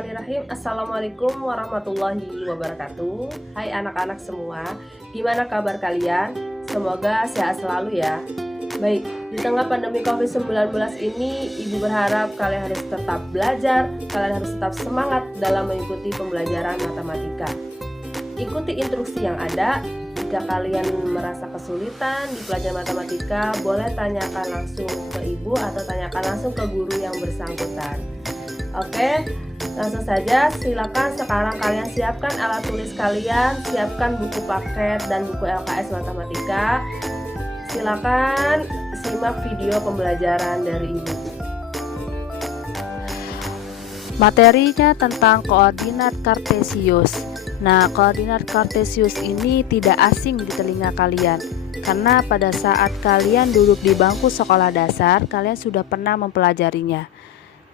Bismillahirrahmanirrahim. Assalamualaikum warahmatullahi wabarakatuh. Hai anak-anak semua, gimana kabar kalian? Semoga sehat selalu ya. Baik, di tengah pandemi COVID-19 ini, Ibu berharap kalian harus tetap belajar, kalian harus tetap semangat dalam mengikuti pembelajaran matematika. Ikuti instruksi yang ada. Jika kalian merasa kesulitan di pelajaran matematika, boleh tanyakan langsung ke Ibu atau tanyakan langsung ke guru yang bersangkutan. Oke, langsung saja silakan sekarang kalian siapkan alat tulis kalian, siapkan buku paket dan buku LKS matematika. Silakan simak video pembelajaran dari Ibu. Materinya tentang koordinat kartesius. Nah, koordinat kartesius ini tidak asing di telinga kalian, karena pada saat kalian duduk di bangku sekolah dasar, kalian sudah pernah mempelajarinya.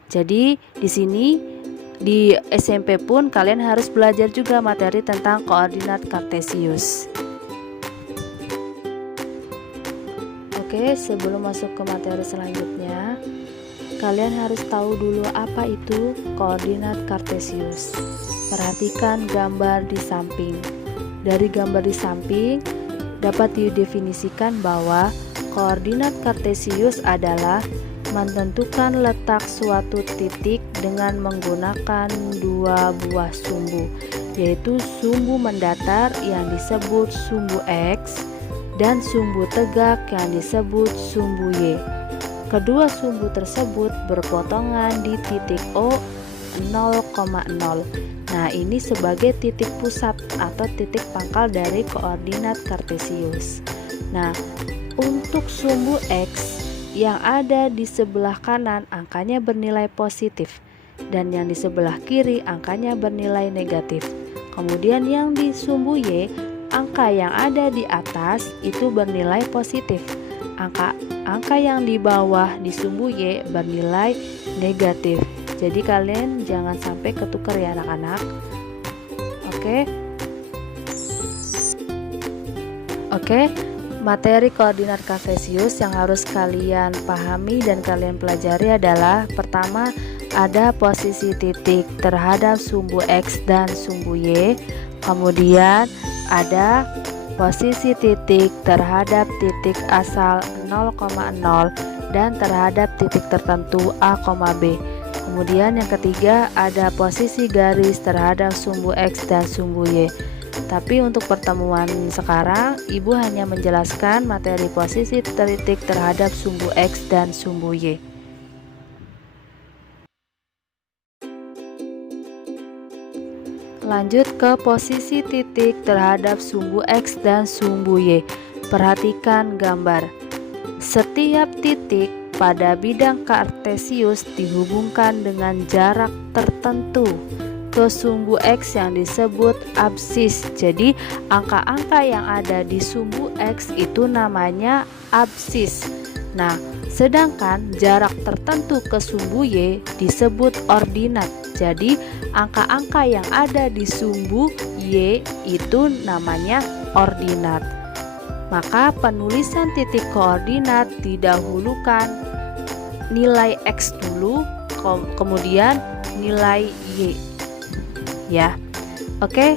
Jadi di sini di SMP pun kalian harus belajar juga materi tentang koordinat kartesius. Oke, sebelum masuk ke materi selanjutnya, kalian harus tahu dulu apa itu koordinat kartesius. Perhatikan gambar di samping. Dari gambar di samping dapat didefinisikan bahwa koordinat kartesius adalah menentukan letak suatu titik dengan menggunakan dua buah sumbu, yaitu sumbu mendatar yang disebut sumbu X dan sumbu tegak yang disebut sumbu Y. Kedua sumbu tersebut berpotongan di titik O 0,0. Nah, ini sebagai titik pusat atau titik pangkal dari koordinat kartesius. Nah, untuk sumbu X yang ada di sebelah kanan angkanya bernilai positif dan yang di sebelah kiri angkanya bernilai negatif. Kemudian yang di sumbu Y, angka yang ada di atas itu bernilai positif. Angka yang di bawah di sumbu Y bernilai negatif. Jadi kalian jangan sampai ketukar ya anak-anak. Oke. Materi koordinat kartesius yang harus kalian pahami dan kalian pelajari adalah: pertama, ada posisi titik terhadap sumbu X dan sumbu Y. Kemudian ada posisi titik terhadap titik asal 0,0 dan terhadap titik tertentu A, B. Kemudian yang ketiga, ada posisi garis terhadap sumbu X dan sumbu Y. Tapi untuk pertemuan sekarang, Ibu hanya menjelaskan materi posisi titik terhadap sumbu X dan sumbu Y. Lanjut ke posisi titik terhadap sumbu X dan sumbu Y. Perhatikan gambar. Setiap titik pada bidang kartesius dihubungkan dengan jarak tertentu ke sumbu X yang disebut absis. Jadi angka-angka yang ada di sumbu X itu namanya absis. Nah, sedangkan jarak tertentu ke sumbu Y disebut ordinat. Jadi angka-angka yang ada di sumbu Y itu namanya ordinat. Maka penulisan titik koordinat didahulukan nilai X dulu, kemudian nilai Y. Ya, oke.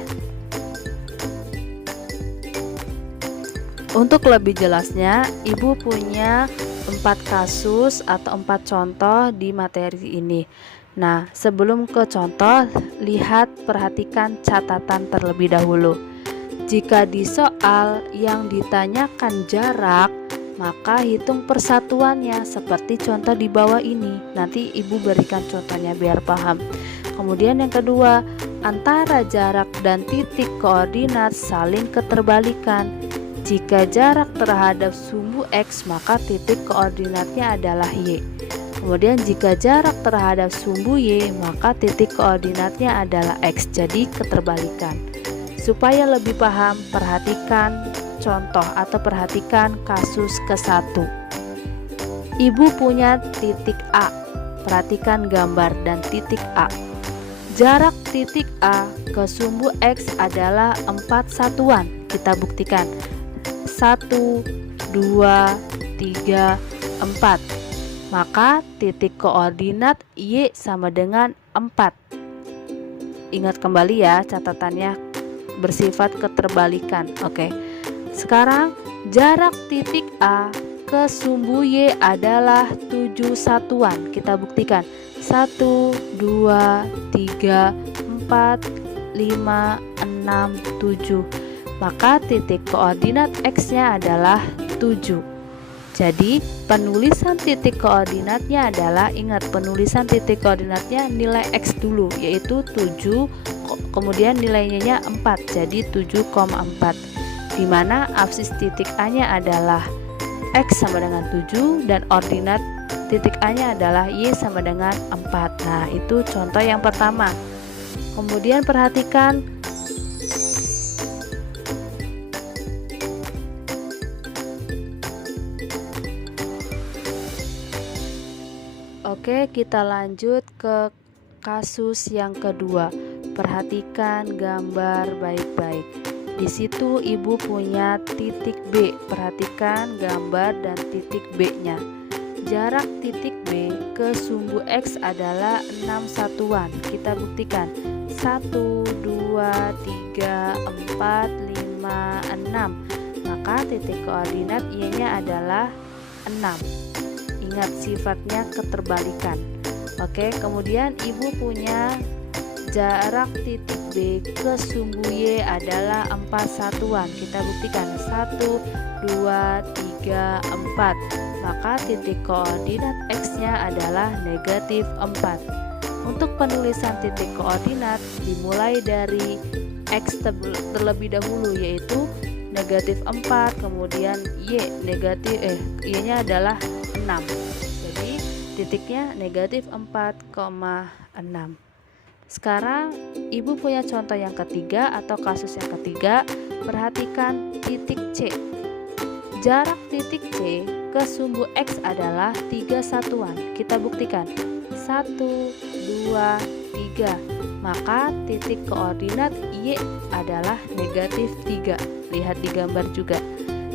Untuk lebih jelasnya, Ibu punya 4 kasus atau 4 contoh di materi ini. Nah, sebelum ke contoh, perhatikan catatan terlebih dahulu. Jika di soal yang ditanyakan jarak, maka hitung persatuannya seperti contoh di bawah ini. Nanti Ibu berikan contohnya biar paham. Kemudian yang kedua, antara jarak dan titik koordinat saling keterbalikan. Jika jarak terhadap sumbu X, maka titik koordinatnya adalah Y. Kemudian jika jarak terhadap sumbu Y, maka titik koordinatnya adalah X. Jadi keterbalikan. Supaya lebih paham, perhatikan contoh atau perhatikan kasus ke-1. Ibu punya titik A. Perhatikan gambar dan titik A. Jarak titik A ke sumbu X adalah 4 satuan. Kita buktikan. 1, 2, 3, 4. Maka titik koordinat Y sama dengan 4. ingat kembali ya, catatannya bersifat keterbalikan. Oke. Sekarang jarak titik A ke sumbu Y adalah 7 satuan. Kita buktikan. 1, 2, 3, 4, 5, 6, 7. Maka titik koordinat X-nya adalah 7. Jadi penulisan titik koordinatnya adalah, ingat penulisan titik koordinatnya nilai X dulu, yaitu 7, kemudian nilainya 4, jadi 7,4, dimana absis titik A nya adalah X sama dengan 7 dan ordinat titik A nya adalah Y sama dengan 4. Nah, itu contoh yang pertama. Kemudian perhatikan Oke, kita lanjut ke kasus yang kedua. Perhatikan gambar baik-baik. Di situ ibu punya titik B. Perhatikan gambar dan titik B-nya. Jarak titik B ke sumbu X adalah 6 satuan. Kita buktikan. 1, 2, 3, 4, 5, 6. Maka titik koordinat Y-nya adalah 6. Ingat sifatnya keterbalikan. Oke, kemudian ibu punya jarak titik B ke sumbu Y adalah 4 satuan. Kita buktikan. 1, 2, 3, 4. Maka titik koordinat X-nya adalah negatif 4. Untuk penulisan titik koordinat dimulai dari X terlebih dahulu, yaitu negatif 4, kemudian Y-nya adalah 6. Jadi titiknya negatif 4,6. Sekarang ibu punya contoh yang ketiga atau kasus yang ketiga. Perhatikan titik C. Jarak titik C ke sumbu X adalah 3 satuan. Kita buktikan. 1, 2, 3. Maka titik koordinat Y adalah negatif 3. Lihat di gambar juga.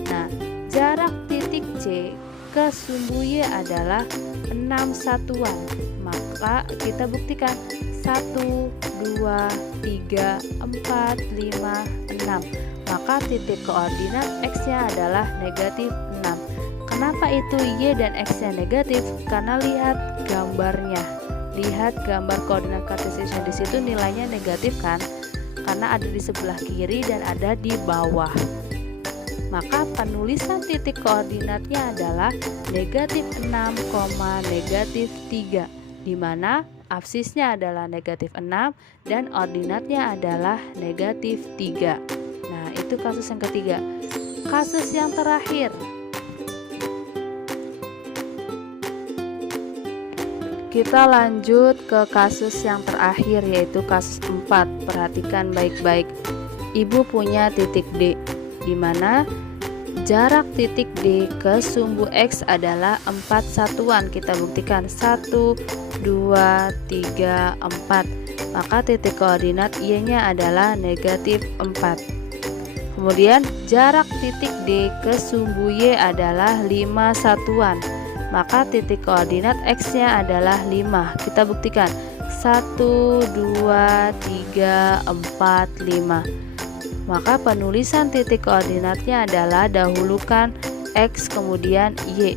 Nah, jarak titik C ke sumbu Y adalah 6 satuan. Maka kita buktikan. 1, 2, 3, 4, 5, 6. Maka titik koordinat X-nya adalah negatif 6. Kenapa itu Y dan X-nya negatif? Karena lihat gambarnya. Lihat gambar koordinat kartesiusnya, di situ nilainya negatif kan? Karena ada di sebelah kiri dan ada di bawah. Maka penulisan titik koordinatnya adalah negatif 6, negatif 3, di mana absisnya adalah negatif 6 dan ordinatnya adalah negatif 3. Nah, itu kasus yang ketiga. Kasus yang terakhir. Kita lanjut ke kasus yang terakhir, yaitu kasus 4. Perhatikan baik-baik. Ibu punya titik D, di mana jarak titik D ke sumbu X adalah 4 satuan. Kita buktikan. 1, 2, 3, 4. Maka titik koordinat Y-nya adalah negatif 4. Kemudian jarak titik D ke sumbu Y adalah 5 satuan. Maka titik koordinat X-nya adalah 5. Kita buktikan. 1, 2, 3, 4, 5. Maka penulisan titik koordinatnya adalah dahulukan X kemudian Y,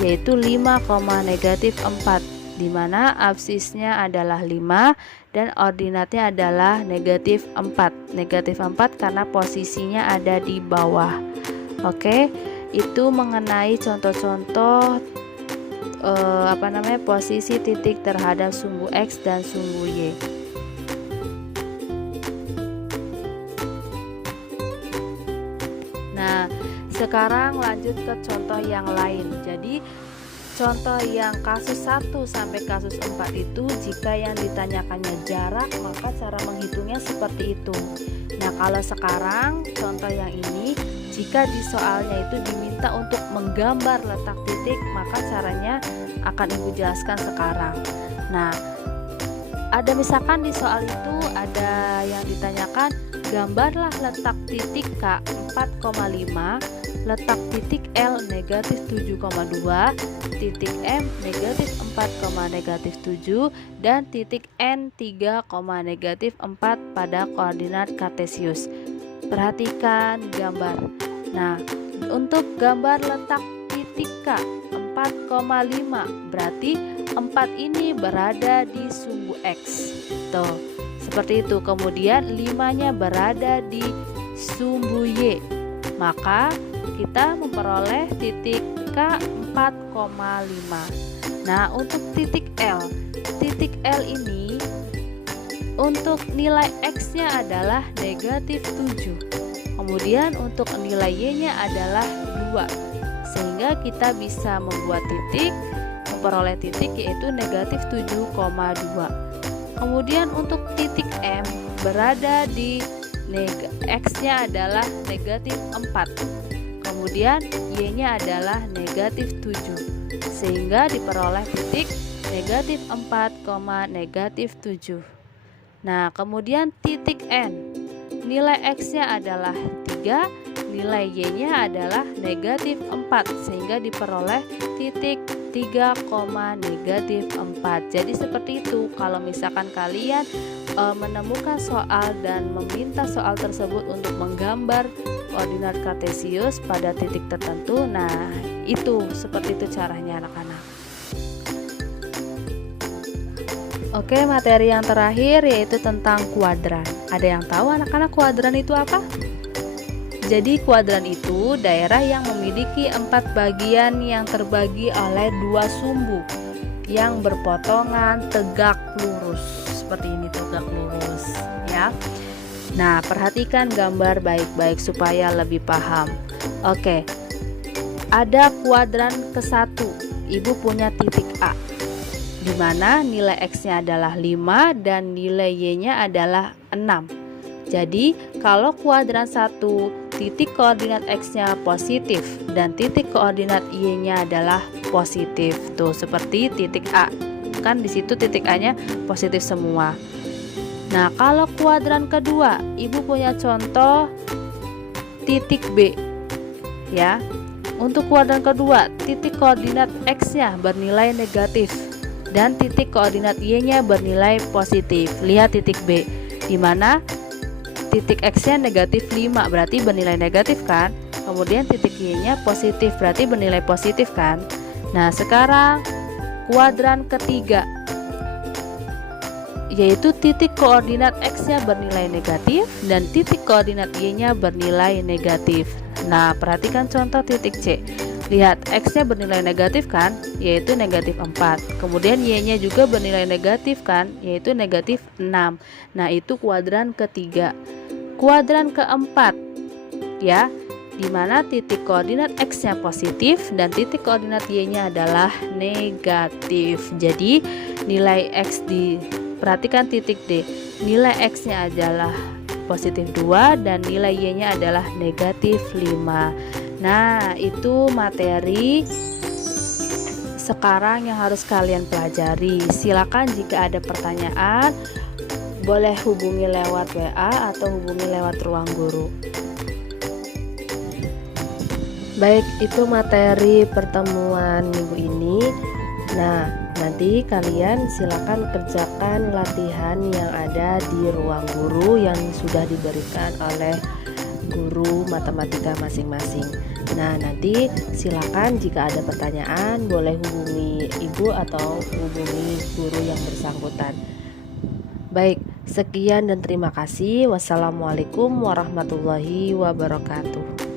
yaitu 5, negatif 4, di mana absisnya adalah 5 dan ordinatnya adalah negatif 4. Negatif 4 karena posisinya ada di bawah. Oke, itu mengenai contoh-contoh posisi titik terhadap sumbu X dan sumbu Y. Nah, sekarang lanjut ke contoh yang lain. Jadi contoh yang kasus 1 sampai kasus 4 itu jika yang ditanyakannya jarak, maka cara menghitungnya seperti itu. Nah, kalau sekarang contoh yang ini, jika di soalnya itu diminta untuk menggambar letak titik, maka caranya akan ibu jelaskan sekarang. Nah, ada misalkan di soal itu ada yang ditanyakan gambarlah letak titik K 4,5, letak titik L negatif 7,2, titik M negatif 4,7, dan titik N 3, negatif 4 pada koordinat kartesius. Perhatikan gambar. Nah, untuk gambar letak titik K 4,5 berarti 4 ini berada di sumbu X. Tuh, seperti itu. Kemudian 5-nya berada di sumbu Y. Maka kita memperoleh titik K 4,5. Nah, untuk titik L ini untuk nilai X-nya adalah negatif 7. Kemudian untuk nilai Y-nya adalah 2. Sehingga kita bisa memperoleh titik yaitu negatif 7,2. Kemudian untuk titik M berada di X-nya adalah negatif 4. Kemudian Y-nya adalah negatif 7. Sehingga diperoleh titik negatif 4, negatif 7. Nah, kemudian titik N, nilai X-nya adalah 3, nilai Y-nya adalah negatif 4, sehingga diperoleh titik 3, negatif 4. Jadi seperti itu. Kalau misalkan kalian menemukan soal dan meminta soal tersebut untuk menggambar koordinat kartesius pada titik tertentu, nah itu seperti itu caranya anak-anak. Oke, materi yang terakhir yaitu tentang kuadran. Ada yang tahu anak-anak kuadran itu apa? Jadi kuadran itu daerah yang memiliki 4 bagian yang terbagi oleh 2 sumbu yang berpotongan tegak lurus. Seperti ini, tegak lurus ya. Nah, perhatikan gambar baik-baik supaya lebih paham. Oke. Ada kuadran ke-1. Ibu punya titik A, di mana nilai X-nya adalah 5 dan nilai Y-nya adalah 6. Jadi, kalau kuadran 1 titik koordinat X-nya positif dan titik koordinat Y-nya adalah positif. Tuh, seperti titik A. Kan di situ titik A-nya positif semua. Nah, kalau kuadran kedua, Ibu punya contoh titik B. Ya. Untuk kuadran kedua, titik koordinat X-nya bernilai negatif dan titik koordinat Y-nya bernilai positif. Lihat titik B, di mana titik X-nya negatif 5, berarti bernilai negatif kan? Kemudian titik Y-nya positif, berarti bernilai positif kan? Nah, sekarang kuadran ketiga, yaitu titik koordinat X-nya bernilai negatif dan titik koordinat Y-nya bernilai negatif. Nah, perhatikan contoh titik C. Lihat, X-nya bernilai negatif kan, yaitu negatif 4. Kemudian Y-nya juga bernilai negatif kan, yaitu negatif 6. Nah, itu kuadran ketiga. Kuadran keempat, ya, di mana titik koordinat X-nya positif dan titik koordinat Y-nya adalah negatif. Jadi, nilai X perhatikan titik D. Nilai X-nya adalah positif 2 dan nilai Y-nya adalah negatif 5. Nah, itu materi sekarang yang harus kalian pelajari. Silakan jika ada pertanyaan, boleh hubungi lewat WA atau hubungi lewat ruang guru. Baik, itu materi pertemuan minggu ini. Nah, nanti kalian silakan kerjakan latihan yang ada di ruang guru yang sudah diberikan oleh guru matematika masing-masing. Nah, nanti silakan jika ada pertanyaan boleh hubungi ibu atau hubungi guru yang bersangkutan. Baik, sekian dan terima kasih. Wassalamualaikum warahmatullahi wabarakatuh.